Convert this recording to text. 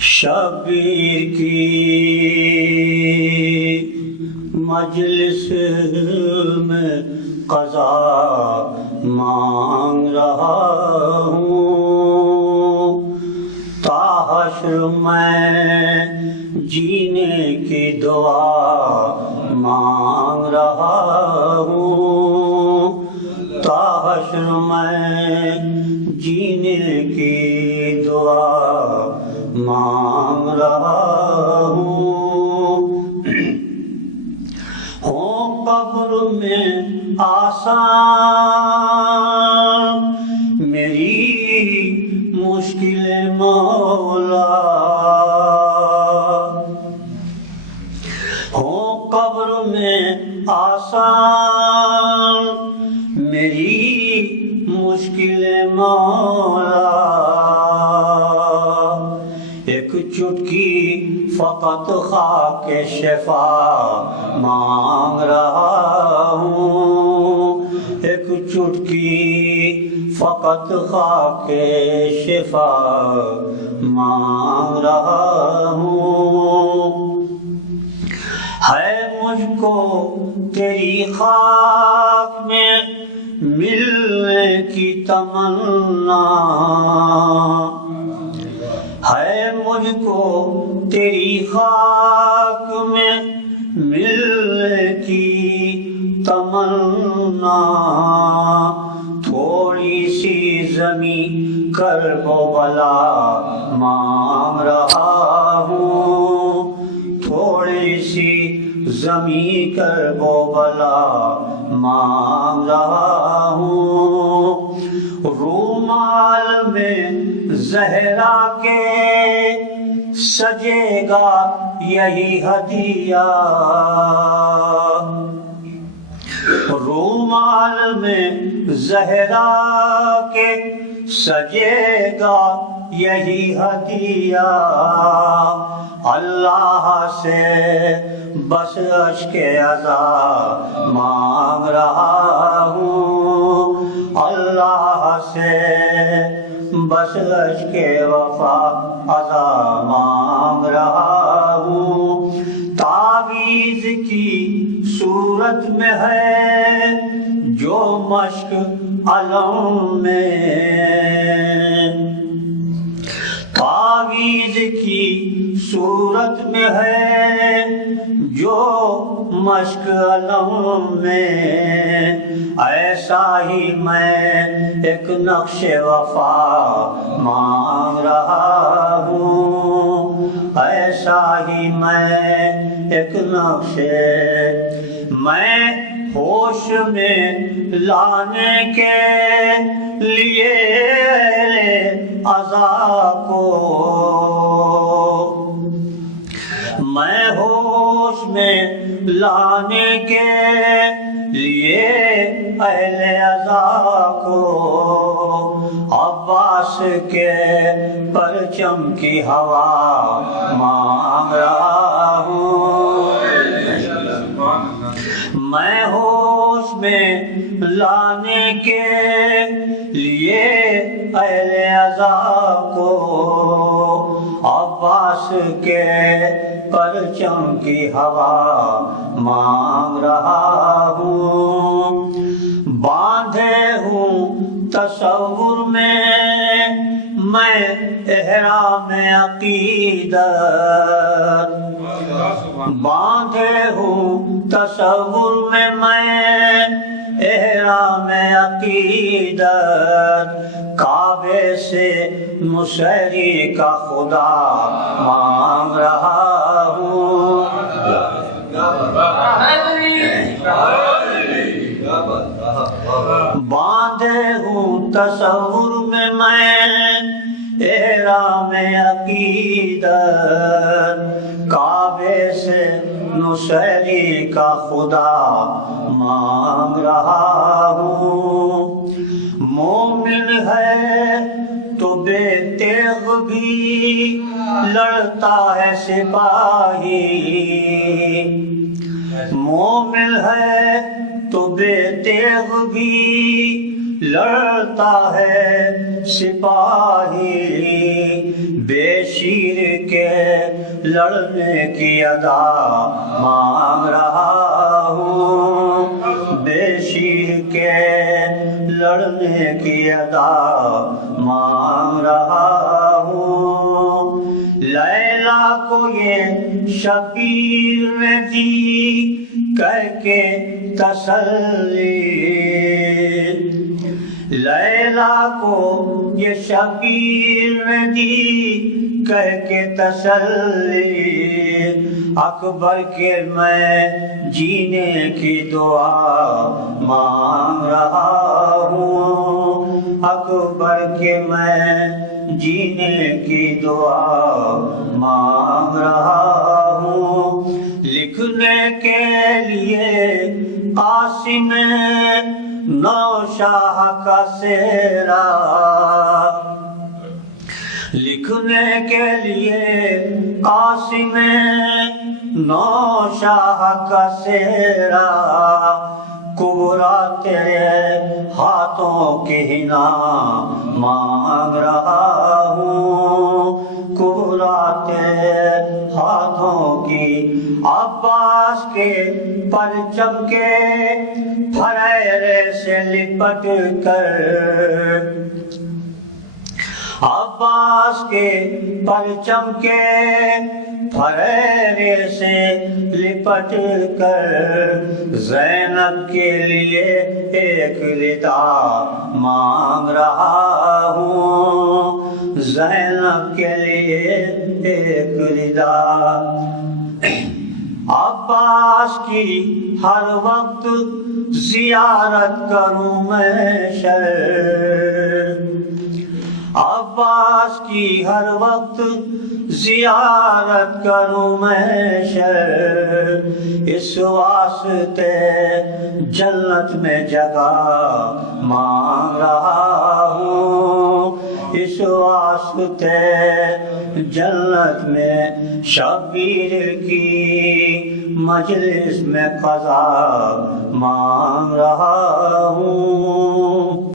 شبیر کی مجلس میں قضا مانگ رہا ہوں، تا حشر میں جینے کی دعا مانگ رہا ہوں، تا حشر میں جینے کی دعا مانگ رہا ہوں۔ قبر میں آسان میری مشکل مولا، قبر میں آسان میری مشکل مولا، ایک چٹکی فقط خاک شفا مانگ رہا ہوں، ایک چٹکی فقط خاک شفا مانگ رہا ہوں۔ ہے مجھ کو تیری خاک میں ملنے کی تمنا، ہے مجھ کو تیری خاک میں ملنے کی تمنا، تھوڑی سی زمین کرب و بلا مانگ رہا ہوں، تھوڑی سی زمین کرب و بلا مانگ رہا ہوں۔ رومال میں زہرا کے سجے گا یہی ہدیہ، رومال میں زہرا کے سجے گا یہی ہدیہ، اللہ سے بس اشک عزا مانگ رہا ہوں، اللہ سے بس اشک وفا عزا مانگ رہا ہوں۔ تعویذ کی صورت میں ہے جو مشق علم میں، تعویذ کی صورت میں ہے جو مشق علم میں، ایسا ہی میں ایک نقش وفا مانگ رہا ہوں، ایسا ہی میں ایک نقش، میں ہوش میں لانے کے لیے عذاب کو، میں ہوش میں لانے کے لیے اہل عزا کو، عباس کے پرچم کی ہوا مانگ رہا ہوں، میں ہوش میں لانے کے لیے اہل عزا کو، عباس کے پرچم کی ہوا مانگ رہا ہوں۔ باندھے ہوں تصور میں میں احرام عقیدت، باندھے ہوں تصور میں احرام عقیدت، کعبے سے مشتری کا خدا مانگ رہا ہوں، باندھے ہوں تصور میں احرام عقیدت، کعبے سے نصیری کا خدا مانگ رہا ہوں۔ مومن ہے تو بے تیغ بھی لڑتا ہے سپاہی، مومن ہے تو بے تیغ بھی لڑتا ہے سپاہی، بے شیر کے لڑنے کی ادا مانگ رہا ہوں، بے شیر کے لڑنے کی ادا مانگ رہا ہوں۔ لیلا کو یہ شبیر نے دی کہہ کے تسلی، لیلا کو یہ شبیر نے دی کہہ کے تسلی، اکبر کے میں جینے کی دعا مانگ رہا ہوں، اکبر کے میں جینے کی دعا مانگ رہا ہوں۔ لکھنے کے لیے قاسم نوشاہ کا سیرا، لکھنے کے لیے قاسم نوشاہ کا سیرا، کبرا تیرے ہاتھوں کی حنا مانگ رہا ہوں، کبرا تیرے ہاتھوں کی، عباس کے پرچم کے پھریرے سے لپٹ کر، عباس کے پرچم کے پھریرے سے لپٹ کر، زینب کے لیے ایک ردا مانگ رہا ہوں، زینب کے لیے ایک ردا۔ عباس کی ہر وقت زیارت کروں میں شر، عباس کی ہر وقت زیارت کروں میں شر، اس واسطے جنت میں جگہ مانگ رہا ہوں، اس واسطے جنت میں شبیر کی مجلس میں قضا مانگ رہا ہوں۔